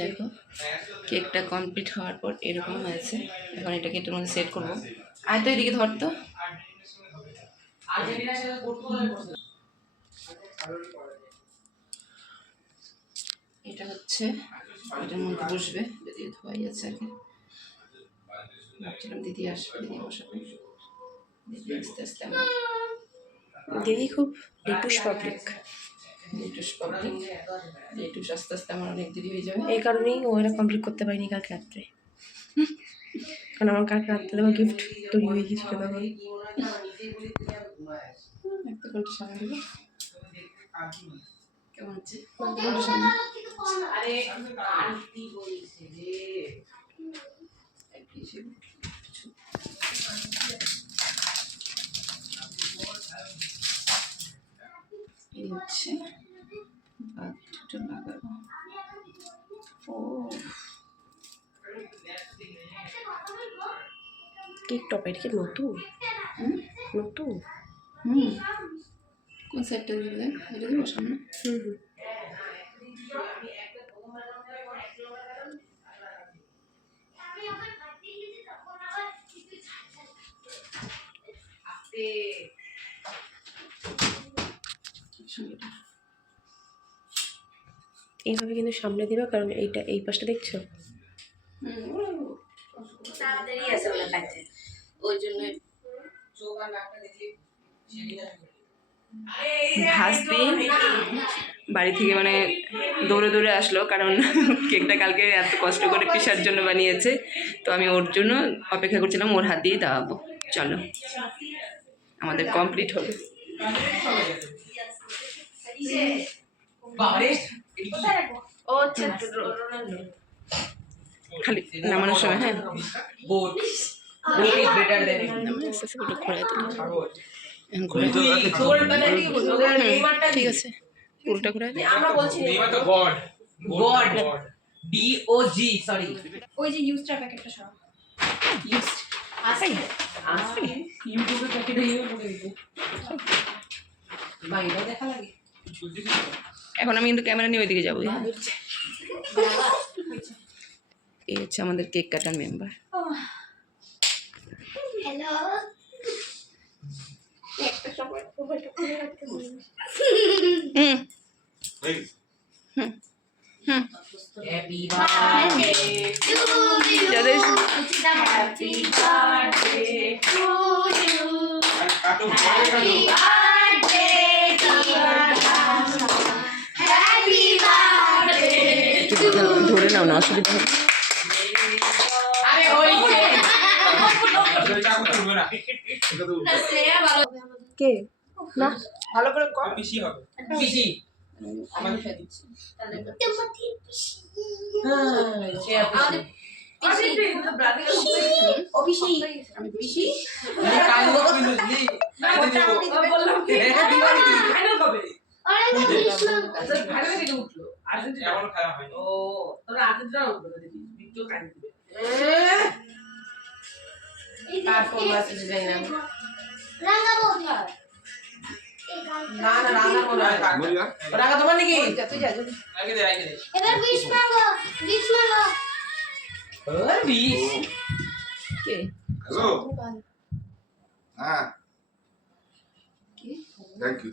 দেখো কেকটা কমপ্লিট হওয়ার পর এরকম হয়েছে। এখন এটাকে এটার মধ্যে সেট করবো। আয় তো এদিকে ধরতো। এটা হচ্ছে এটার মধ্যে বসবে। যদি ধোয়াই আছে আগে, ভাবছিলাম দিদি আসবে, দিদি বসাবে। দিদি আস্তে আস্তে আমার দিদি খুব লেটুস পাবলিক। লেটুস আস্তে আস্তে আমার অনেক দেরি হয়ে যাবে। এই কারণেই ও এটা কমপ্লিট করতে পারিনি কালকে রাত্রে, কারণ আমার কালকে রাত্রে দেওয়া গিফট তৈরি হয়ে গিয়েছিল তখন। একটা ঘন্টা সামনে দেবো। কেমন হচ্ছে? ঘন্টা সামনে এই হচ্ছে বাথরুমটা লাগাবো। ও কেক টপ এটা কি নতুন? নতুন? কোন সাইডটা দিবে? দেখ এটা দিব সামনে। এইভাবে কিন্তু সামনে দিবা, কারণ এইটা এই পাশটা দেখছো ওই জন্য ভাসতে বাড়ি থেকে মানে দৌড়ে দৌড়ে আসলো, কারণ কেকটা কালকে এত কষ্ট করে পিসার জন্য বানিয়েছে। তো আমি ওর জন্য অপেক্ষা করছিলাম, ওর হাত দিয়ে দাওয়াবো। চলো আমাদের কমপ্লিট হলো। খালি নামানোর সময় হ্যাঁ ঠিক আছে, উল্টা ঘুরে আমরা বলছি গড গড DOG সরি ওই যে ইউজটা প্যাকেটটা সব ইউজ আসি ইউটিউবে প্যাকেটে ইউজ করে দিতে বাইরে দেখা লাগে। এখন আমি কিন্তু ক্যামেরা নিয়ে ওইদিকে যাবো। এই হচ্ছে আমাদের কেক কাটার member. Hello happy birthday to you যাদের happy birthday to you happy birthday happy birthday ধরে নাও না, অসুবিধা হবে। আরে ওই কে না ভালো করে কর পিসি হবে পিসি আমি উঠে দিচ্ছি। আমি পিসি রাখা তোমার নাকি এবার বিশ মাগো কে Hello. Thank you.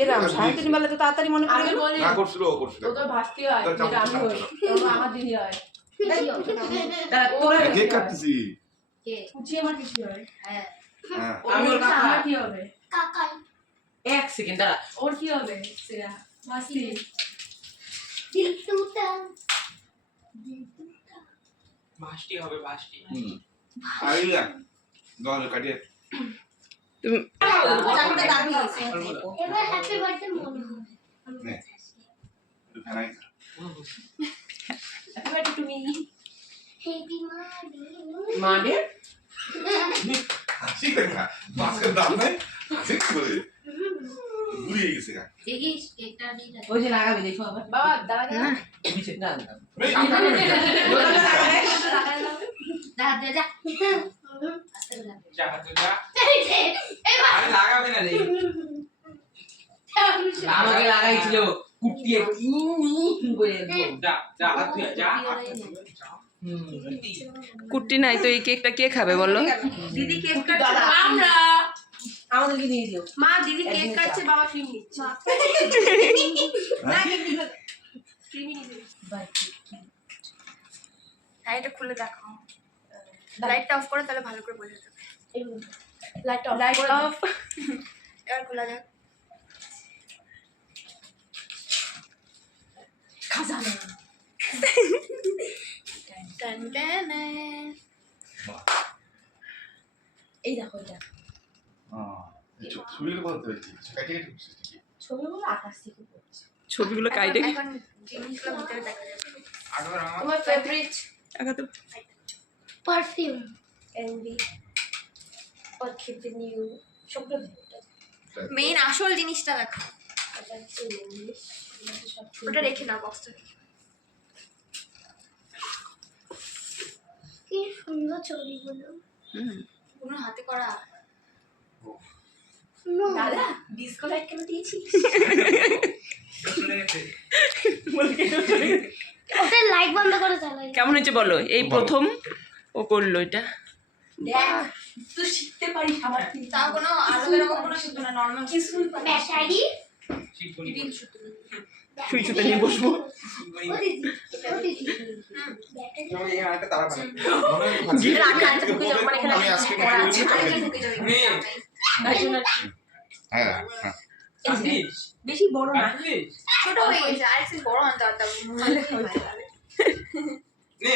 এরাম শান্তি বলে তো তাড়াতাড়ি মনে পড়ে গেল। না করছিল ও করছিল। তো ভাস্তি হয়, যেটা আমি হই, আমার দিদি হয়। কেক কাটতেছি। উঠি আমার কিছু হয় হ্যাঁ। আমি ওর কাকা আমার কি হবে কাকাই এক সেকেন্ড দাঁড়া ওর কি হবে সেটা মাসি দিতুটা ভাষ্টি হবে ভাষ্টি আইলা। দলে কাটিয়ে। তুমি এবার হ্যাপি বার্থডে মনে হয় নে। একটু ফেলাই। Happy birthday to me happy birthday মানে ঠিক না। মাস্কের দাম নাই। ঠিক করে। ঘুরিয়ে গেছে গা। দেখিস কেকটা দিই ওই যে লাগাবি দেখো আবার বাবা দাদা না নিচে না এই আমরা দাদা দাদা যা তো যা আরে লাগাবে না রে আমাকে লাগাইছিল কুটিয়ে করে একদম। যা যা হাত ধুয়ে যা হুম। কুট্টি নাই তো এই কেকটা কে খাবে বলো? দিদি কেক কাটছে দাদা। আমরা আমাদেরকে দিয়ে দিও মা দিদি কেক কাটছে বাবা ক্রিম নিচ্ছে না ক্রিমই নিবে হ্যাঁ এটা খুলে দেখো লাইটটা অফ করে তাহলে ভালো করে বোঝা যাবে লাইট অফ লাইট অফ এবার খোলা যাক খাজানা টান টান এই দেখো এটা ছবিগুলো বলতে হয়েছে কেটে কেটে বসেছে কি ছবিগুলো আকাশ থেকে পড়ছে ছবিগুলো কাইটে এখন জিনিসগুলো ভিতরে দেখা যাবে আগের আমার তোমার ফেভারিট আঘাত perfume envy or keeping you সবগুলো মেইন আসল জিনিসটা দেখো এটা হচ্ছে ইংলিশ ওটা রেখে নাও বক্সটা কি সুন্দর ছবিগুলো হুম পুরো হাতে করা দাদা ডিসকো লাইট কেন দিয়েছিস চলে গেছে ওটা লাইট বন্ধ করে চালাই কেমন হয়েছে বলো? এই প্রথম ও করলো এটা। দেখ তুই শিখতে পারিস আমার থেকে তাও কোনো আলাদা রকম কোনো শুধু না নর্মাল কিছু ব্যাটারি শিখবনি সুই সুতো নিয়ে বসবো। ও দিদি ও দিদি ব্যাটারি আমাকে এখানে একটা তারা বানাই আমি আজকে হ্যাঁ হ্যাঁ আসিস বেশি বড় না আসিস ছোট হয়ে গেছে আরেকটু বড় আনতে পারতাম নে